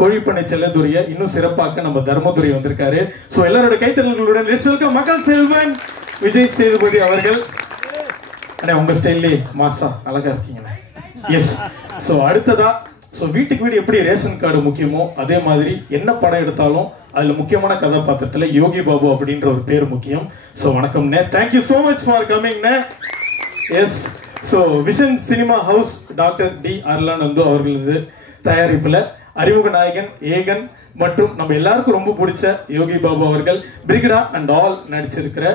கோழிப்பண்ணை செல்லதுரையை இன்னும் சிறப்பாக்க நம்ம தர்மதுரை வந்திருக்காரு. ஸோ எல்லாரோட கைத்தறல்களுடன் லெட்ஸ் வெல்கம் மக்கள் செல்வன் விஜய் சேதுபதி அவர்கள். அண்ணே உங்க ஸ்டைல்லே மாசா அழகா இருக்கீங்கண்ணே. எஸ். ஸோ அடுத்ததா ஸோ வீட்டுக்கு வீடு எப்படி ரேஷன் கார்டு முக்கியமோ அதே மாதிரி என்ன படம் எடுத்தாலும் அதுல முக்கியமான கதாபாத்திரத்துல யோகி பாபு அப்படின்ற ஒரு பேர் முக்கியம். ஸோ வணக்கம்ண்ணே, தேங்க்யூ ஸோ மச் ஃபார் கமிங்ண்ணே. Yes. So Vision Cinema House doctor D Arulanandu அவர்களது தயாரிப்புல அறிமுக நாயகன் ஏகன் மற்றும் நம்ம எல்லாருக்கும் ரொம்ப பிடிச்ச யோகி பாபு அவர்கள் பிரிகடா அண்ட் ஆல் நடிச்சிருக்கிற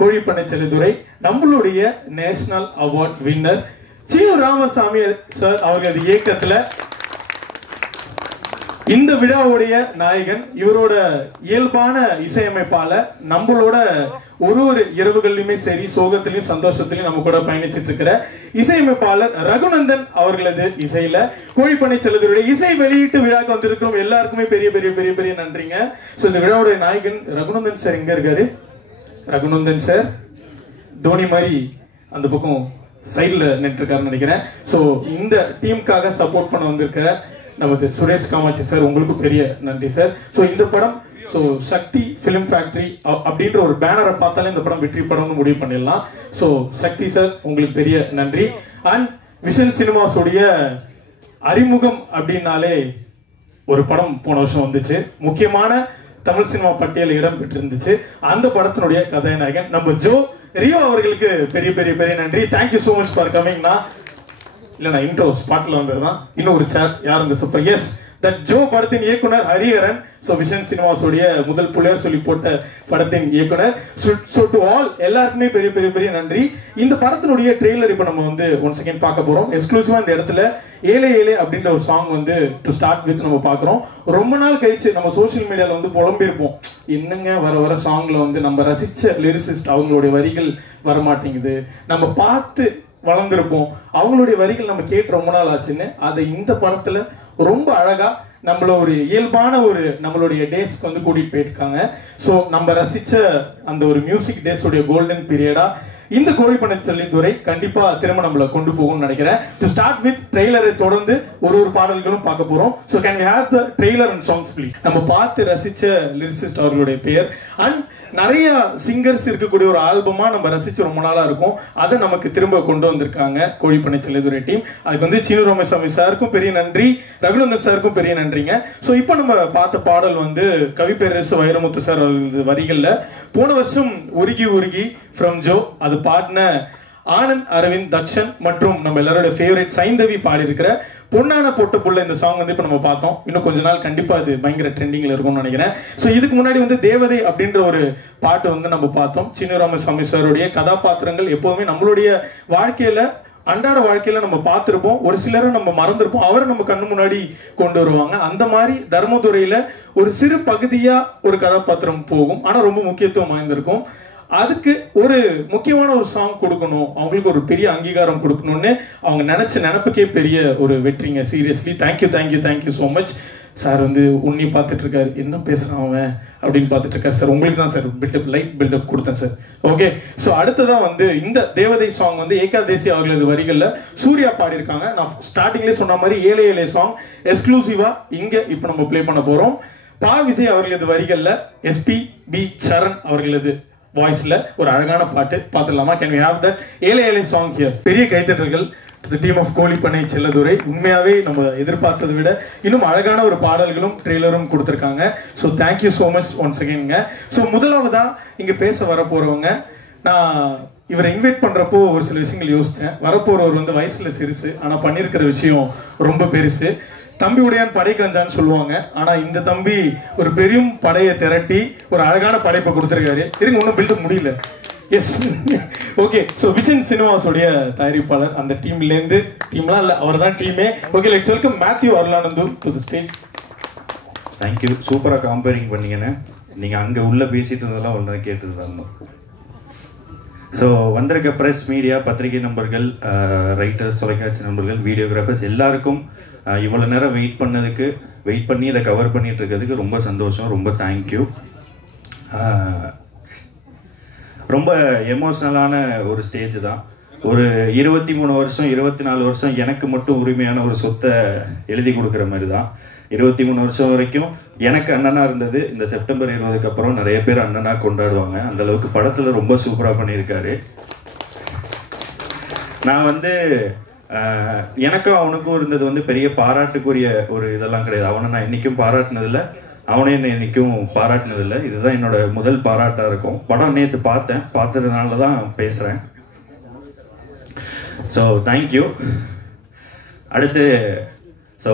கோழிப்பண்ணை செல்லதுரை நம்மளுடைய national award winner Seenu Ramasamy sir அவர்களது இயக்கத்துல இந்த விழாவுடைய நாயகன். இவரோட இயல்பான இசையமைப்பால நம்மளோட ஒரு இரவுகள்லயுமே சரி சோகத்திலையும் சந்தோஷத்திலையும் நம்ம கூட பயணிச்சிட்டு இருக்கிற இசையமைப்பாளர் ரகுநந்தன் அவர்களது இசையில கோழிப்பண்ணை செல்லதுரையுடைய இசை வெளியீட்டு விழாக்கு வந்திருக்கிறோம். எல்லாருக்குமே பெரிய பெரிய பெரிய பெரிய நன்றிங்க. சோ இந்த விழாவுடைய நாயகன் ரகுநந்தன் சார் எங்க இருக்காரு? ரகுநந்தன் சார் தோனி மாதிரி அந்த பக்கம் சைட்ல நின்றுருக்காருன்னு நினைக்கிறேன். ஸோ இந்த டீமுக்காக சப்போர்ட் பண்ண வந்திருக்கிற நமது சுரேஷ் காமாட்சி சார் உங்களுக்கு பெரிய நன்றி சார். ஸோ இந்த படம் ஸோ சக்தி ஃபிலிம் ஃபேக்டரி அப்படின்ற ஒரு பேனரை பார்த்தாலே இந்த படம் வெற்றி படம்னு முடிவு பண்ணிடலாம். ஸோ சக்தி சார் உங்களுக்கு பெரிய நன்றி. அண்ட் விஷன் சினிமாஸுடைய அறிமுகம் அப்படின்னாலே ஒரு படம் போன வருஷம் வந்துச்சு, முக்கியமான தமிழ் சினிமா பட்டியலில் இடம் பெற்றிருந்துச்சு. அந்த படத்தினுடைய கதாநாயகன் நம்ம ஜோ ரியோ அவர்களுக்கு பெரிய பெரிய பெரிய நன்றி. தேங்க்யூ சோ மச் ஃபார் கமிங்னா. இல்ல நான் இன்ட்ரோ ஸ்பாட்ல வந்ததுதான். இன்னும் ஒரு சார் யார் இந்த சூப்பர் எஸ் தட் ஜோ படத்தின் இயக்குனர் ஹரிஹரன். ஸோ விஷன் சினிமாஸோடைய முதல் புள்ளையர் சொல்லி போட்ட படத்தின் இயக்குனர். ஸோ டு ஆல் எல்லாருக்குமே பெரிய பெரிய பெரிய நன்றி. இந்த படத்தினுடைய ட்ரெய்லர் இப்போ நம்ம வந்து ஒன் செகண்ட் பார்க்க போறோம். எக்ஸ்க்ளூசிவா இந்த இடத்துல ஏலே ஏலே அப்படின்ற ஒரு சாங் வந்து டு ஸ்டார்ட் வித் நம்ம பார்க்குறோம். ரொம்ப நாள் கழிச்சு நம்ம சோசியல் மீடியாவில் வந்து புலம்பிருப்போம், என்னங்க வர வர சாங்ல வந்து நம்ம ரசிச்ச லிரிசிஸ்ட் அவங்களுடைய வரிகள் வரமாட்டேங்குது, நம்ம பார்த்து வளர்ந்துருப்போம் அவங்களுடைய வரிகள் நம்ம கேட்டு ரொம்ப நாள் ஆச்சுன்னு. அதை இந்த படத்துல ரொம்ப அழகா நம்மள ஒரு இயல்பான ஒரு நம்மளுடைய டேஸ்க்கு வந்து கூட்டிட்டு போயிருக்காங்க. ஸோ நம்ம ரசிச்ச அந்த ஒரு மியூசிக் டேஸ் உடைய கோல்டன் பீரியடா இந்த கோழிப்பண்ணை செல்லதுரை கண்டிப்பா திரும்ப நம்மள கொண்டு போகும்னு நினைக்கிறேன். டு ஸ்டார்ட் வித் ட்ரெய்லரை தொடர்ந்து ஒரு பாடல்களும் பார்க்க போறோம். So can we have the trailer and songs please. நம்ம பார்த்து ரசிச்ச லிரிசிஸ்ட் அவர்களுடைய பெயர் அண்ட் நிறைய சிங்கர்ஸ் இருக்கக்கூடிய ஒரு ஆல்பமா நம்ம ரசிச்சு ரொம்ப நாளா இருக்கும். அதை நமக்கு திரும்ப கொண்டு வந்திருக்காங்க கோழிப்பண்ணை செல்லதுரை டீம். அதுக்கு வந்து சீனு ராமசாமி சாருக்கும் பெரிய நன்றி, ரகுநந்தன் சாருக்கும் பெரிய நன்றிங்க. ஸோ இப்போ நம்ம பார்த்த பாடல் வந்து கவி பேரரசு வைரமுத்து சார் அவர்களது வரிகள்ல போன வருஷம் உருகி உருகி ஃப்ரம் ஜோ அது பாடின ஆனந்த் அரவிந்த் தக்ஷன் மற்றும் நம்ம எல்லாரோட ஃபேவரட் சைந்தவி பாடி இருக்கிற பொன்னான போட்ட புள்ள இந்த சாங் வந்து இப்போ நம்ம பார்த்தோம். இன்னும் கொஞ்ச நாள் கண்டிப்பா அது பயங்கர ட்ரெண்டிங்ல இருக்கும்னு நினைக்கிறேன். ஸோ இதுக்கு முன்னாடி வந்து தேவதை அப்படின்ற ஒரு பாட்டு வந்து நம்ம பார்த்தோம். சீனு ராமசாமி சாருடைய கதாபாத்திரங்கள் எப்போதுமே நம்மளுடைய வாழ்க்கையில அன்றாட வாழ்க்கையில நம்ம பார்த்திருப்போம், ஒரு சிலரை நம்ம மறந்துருப்போம், அவரை நம்ம கண்ணு முன்னாடி கொண்டு வருவாங்க. அந்த மாதிரி தர்மதுரையில ஒரு சிறு பகுதியா ஒரு கதாபாத்திரம் போகும், ஆனா ரொம்ப முக்கியத்துவம் வாய்ந்திருக்கும். அதுக்கு ஒரு முக்கியமான ஒரு சாங் கொடுக்கணும், அவங்களுக்கு ஒரு பெரிய அங்கீகாரம் கொடுக்கணும்னு அவங்க நினைச்ச நினைப்புக்கே பெரிய ஒரு வெற்றிங்க. Seriously thank you thank you thank you so much. Sir வந்து உன்னி பார்த்துட்டு இருக்காரு, என்ன பேசுறான் அவன் அப்படின்னு பார்த்துட்டு இருக்காரு. சார் உங்களுக்கு தான் சார் பில்டப் லைட் பில்டப் கொடுத்தேன் சார். ஓகே. ஸோ அடுத்ததான் வந்து இந்த தேவதை சாங் வந்து ஏகாதேசி அவர்களது வரிகள்ல சூர்யா பாடியிருக்காங்க. நான் ஸ்டார்டிங்லேயே சொன்ன மாதிரி ஏலே ஏலே சாங் எக்ஸ்க்ளூசிவா இங்க இப்போ நம்ம பிளே பண்ண போறோம். பா விஜய் அவர்களது வரிகள்ல எஸ்பி பி சரண் அவர்களது வாய்ஸ்ல ஒரு அழகான பாட்டு பார்த்துடலாமா? கேன் வி ஹேவ் தட் ஏலே ஏலே சாங் ஹியர்? பெரிய கைத்தட்டல்கள் டு தி டீம் ஆஃப் கோழிப்பண்ணை செல்லதுரை. உண்மையாவே நம்ம எதிர்பார்த்ததை விட இன்னும் அழகான ஒரு பாடல்களும் ட்ரெய்லரும் கொடுத்துருக்காங்க. So thank you so much once அகெயின்ங்க. ஸோ முதலாவதா இங்க பேச வர போறவங்க, நான் இவரை இன்வைட் பண்றப்போ ஒரு சில விஷயங்கள் யோசிச்சேன். வரப்போறவர் வந்து வயசுல சிறுசு, ஆனா பண்ணிருக்கிற விஷயம் ரொம்ப பெருசு. தம்பி உடையான் படை கஞ்சான்னு சொல்லுவாங்க, ஆனா இந்த தம்பி ஒரு பெரும் படையை திரட்டி ஒரு அழகான படைப்பை கொடுத்திருக்காரு. இருங்க, ஒன்னும் பில்டப் முடியல. எஸ். ஓகே. ஸோ விஷன் சினிமாஸோடைய தயாரிப்பாளர் அந்த டீம்லேருந்து, டீம்லாம் இல்லை அவர் தான் டீமே. Okay, let's welcome Mathew Arulanandu to the stage. Thank you. சூப்பராக கம்பேரிங் பண்ணீங்கன்னு. நீங்கள் அங்கே உள்ளே பேசிட்டு இருந்ததெல்லாம் ஒன்று கேட்டு தான். ஸோ வந்திருக்க ப்ரெஸ் மீடியா பத்திரிகை நண்பர்கள், ரைட்டர்ஸ், தொலைக்காட்சி நண்பர்கள், வீடியோகிராஃபர்ஸ் எல்லாருக்கும் இவ்வளோ நேரம் வெயிட் பண்ணி இதை கவர் பண்ணிட்டு இருக்கிறதுக்கு ரொம்ப சந்தோஷம், ரொம்ப தேங்க்யூ. ரொம்ப எமோஷ்னலான ஒரு ஸ்டேஜ் தான். ஒரு 23 வருஷம் 24 வருஷம் எனக்கு மட்டும் உரிமையான ஒரு சொத்தை எழுதி கொடுக்குற மாதிரி தான். 23 வருஷம் வரைக்கும் எனக்கு அண்ணனா இருந்தது. இந்த செப்டம்பர் 20க்கு அப்புறம் நிறைய பேர் அண்ணனா கொண்டாடுவாங்க. அந்த அளவுக்கு படத்துல ரொம்ப சூப்பரா பண்ணியிருக்காரு. நான் வந்து எனக்கும் அவனுக்கும் இருந்தது வந்து பெரிய பாராட்டுக்குரிய ஒரு இதெல்லாம் கிடையாது. அவனை நான் இன்னைக்கும் பாராட்டினதில்லை, அவனே என்னை இன்னைக்கும் பாராட்டினதில்லை. இதுதான் என்னோட முதல் பாராட்டா இருக்கும். படம் நேற்று பார்த்ததுனால தான் பேசுறேன். So thank you. அடுத்து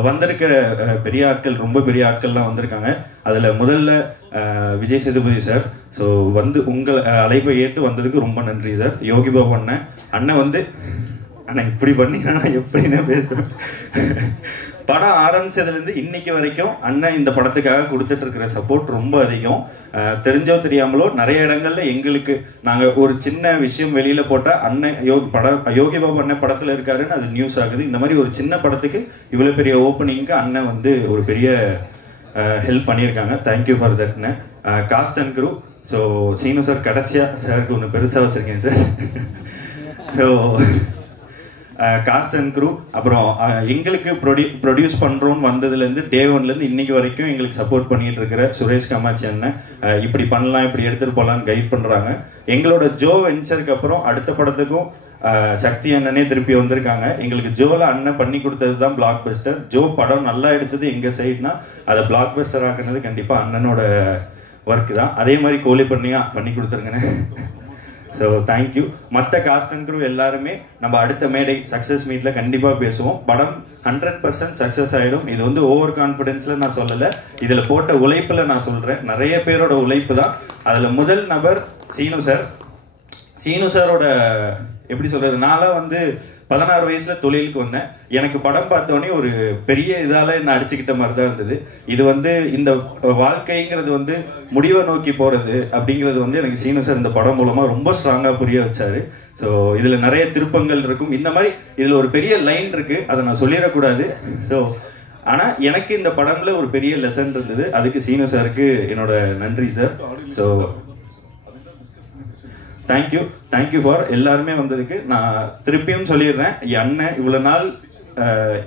வந்திருக்கிற பெரிய ஆட்கள், ரொம்ப பெரிய ஆட்கள்லாம் வந்திருக்காங்க. அதில் முதல்ல விஜய் சேதுபதி சார். ஸோ வந்து உங்கள் அழைப்பை ஏற்று வந்ததுக்கு ரொம்ப நன்றி சார். யோகி பாபு அண்ணன் வந்து அண்ணன் இப்படி பண்ணி நான் எப்படின்னா பேசுவேன். படம் ஆரம்பிச்சதுலேருந்து இன்னைக்கு வரைக்கும் அண்ணன் இந்த படத்துக்காக கொடுத்துட்டு இருக்கிற சப்போர்ட் ரொம்ப அதிகம். தெரிஞ்சோ தெரியாமலோ நிறைய இடங்கள்ல எங்களுக்கு நாங்கள் ஒரு சின்ன விஷயம் வெளியில போட்டால் அண்ணன் யோகி பாபு அண்ணன் படத்தில் இருக்காருன்னு அது நியூஸ் ஆகுது. இந்த மாதிரி ஒரு சின்ன படத்துக்கு இவ்வளோ பெரிய ஓப்பனிங்க்கு அண்ணன் வந்து ஒரு பெரிய ஹெல்ப் பண்ணியிருக்காங்க. தேங்க்யூ ஃபார் தட்னு. Cast and crew. So Seenu sir கடைசியாக சாருக்கு ஒன்று பெருசாக வச்சுருக்கேன் sir. So cast and crew. அப்புறம் எங்களுக்கு ப்ரொடியூஸ் பண்ணுறோன்னு வந்ததுலேருந்து டே ஒன்லேருந்து இன்னைக்கு வரைக்கும் எங்களுக்கு சப்போர்ட் பண்ணிட்டு இருக்கிற சுரேஷ் காமாட்சி அண்ணன் இப்படி பண்ணலாம், இப்படி எடுத்துகிட்டு போகலான்னு கைட் பண்ணுறாங்க. எங்களோட ஜோ வெஞ்சருக்கு அப்புறம் அடுத்த படத்துக்கும் சக்தி அண்ணனே திருப்பி வந்திருக்காங்க. எங்களுக்கு ஜோல அண்ணன் பண்ணி கொடுத்தது தான் பிளாக் பஸ்டர். ஜோ படம் நல்லா எடுத்தது எங்கள் சைட்னா அதை பிளாக் பஸ்டர் ஆக்குனது கண்டிப்பாக அண்ணனோட ஒர்க் தான். அதே மாதிரி கோலி பண்ணி கொடுத்துருங்கண்ணே. So thank you. மற்ற காஸ்ட் அண்ட் க்ரூ எல்லாருமே நம்ம அடுத்த மேடை சக்ஸஸ் மீட்ல கண்டிப்பாக பேசுவோம். படம் 100% சக்ஸஸ் ஆகிடும். இது வந்து ஓவர் கான்ஃபிடென்ஸில் நான் சொல்லலை, இதில் போட்ட உழைப்பில் நான் சொல்கிறேன். நிறைய பேரோட உழைப்பு தான். அதில் முதல் நபர் சீனு சார். சீனு சாரோட எப்படி சொல்கிறது, நான்லாம் வந்து 16 வயசுல தொழிலுக்கு வந்தேன். எனக்கு படம் பார்த்தோன்னே ஒரு பெரிய இதால என்ன அடிச்சுக்கிட்ட மாதிரி தான் இருந்தது. இது வந்து இந்த வாழ்க்கைங்கிறது வந்து முடிவை நோக்கி போறது அப்படிங்கிறது வந்து எனக்கு சீனு சார் இந்த படம் மூலமா ரொம்ப ஸ்ட்ராங்கா புரிய வச்சாரு. ஸோ இதுல நிறைய திருப்பங்கள் இருக்கும். இந்த மாதிரி இதுல ஒரு பெரிய லைன் இருக்கு, அதை நான் சொல்லிடக்கூடாது. ஸோ ஆனா எனக்கு இந்த படம்ல ஒரு பெரிய லெசன் இருந்தது. அதுக்கு சீனு சாருக்கு என்னோட நன்றி சார். ஸோ தேங்க்யூ ஃபார் எல்லாருமே வந்ததுக்கு. நான் திருப்பியும் சொல்லிடுறேன், என் அண்ணன் இவ்வளவு நாள்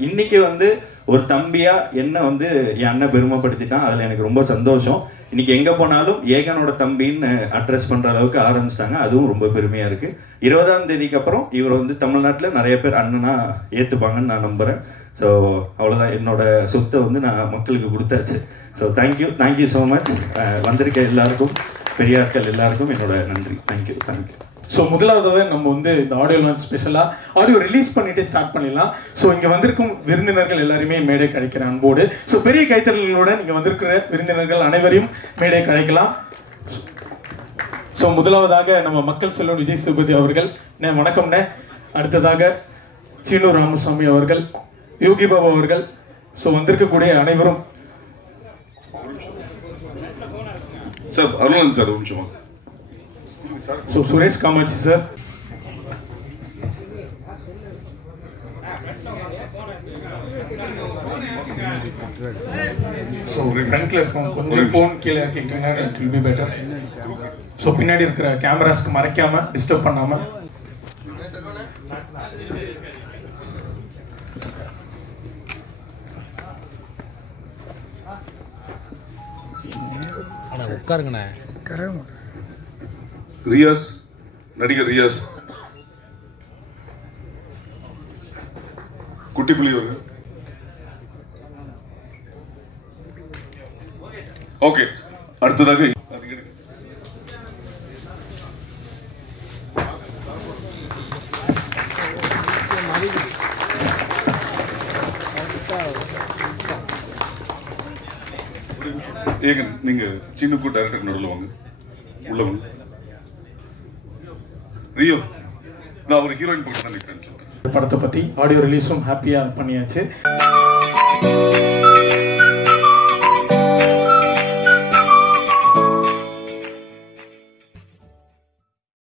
இன்னைக்கு வந்து ஒரு தம்பியா என்ன வந்து என் அண்ணன் பெருமைப்படுத்திட்டான். அதுல எனக்கு ரொம்ப சந்தோஷம். இன்னைக்கு எங்க போனாலும் ஏகனோட தம்பின்னு அட்ரஸ் பண்ற அளவுக்கு ஆரம்பிச்சிட்டாங்க. அதுவும் ரொம்ப பெருமையா இருக்கு. 20ஆம் தேதிக்கு அப்புறம் இவர் வந்து தமிழ்நாட்டில் நிறைய பேர் அண்ணனா ஏத்துப்பாங்கன்னு நான் நம்புறேன். ஸோ அவ்வளவுதான், என்னோட சொத்தை வந்து நான் மக்களுக்கு கொடுத்தாச்சு. So thank you so much. வந்திருக்க எல்லாருக்கும், பெரிய ஆட்கள் எல்லாருக்கும் என்னோட நன்றி. தேங்க்யூ. ஸோ முதலாவதாக நம்ம வந்து இந்த ஆடியோ லான்ச் ஸ்பெஷலாக ஆடியோ ரிலீஸ் பண்ணிட்டு ஸ்டார்ட் பண்ணிடலாம். ஸோ இங்கே வந்திருக்கும் விருந்தினர்கள் எல்லாருமே மேடை கிடைக்கிற அன்போடு, ஸோ பெரிய கைத்தறல்களுடன் இங்கே வந்திருக்கிற விருந்தினர்கள் அனைவரையும் மேடை கிடைக்கலாம். ஸோ முதலாவதாக நம்ம மக்கள் செல்வன் விஜய் சேதுபதி அவர்கள், வணக்கம்ண்ணே. அடுத்ததாக சீனு ராமசாமி அவர்கள், யோகி பாபு அவர்கள். ஸோ வந்திருக்கக்கூடிய அனைவரும் சார். அருணன் சார் ஒரு நிமிஷமா. So Suresh Kamatchi sir, so ஃப்ரண்ட்ல இருக்கோம், கொஞ்சம் ஃபோன் கீழே இறக்கிட்டீங்கன்னா it will be better. So பின்னாடி இருக்கிற கேமராஸ்க்கு மறைக்காம டிஸ்டர்ப் பண்ணாம. உட்காருங்கண்ணே. ரியாஸ், நடிகர் ரியாஸ், குட்டிப்புலி அவர்கள். ஓகே, அடுத்ததாக ஏங்க நீங்க சின்னக்கு டைரக்டர் நடுவில் வாங்க, உள்ள வாங்க. ரியோ, நான் ஒரு ஹீரோயின் போட்டு தான் நிற்கிறேன். படத்தை பத்தி ஆடியோ ரிலீஸும் ஹாப்பியா பண்ணியாச்சு.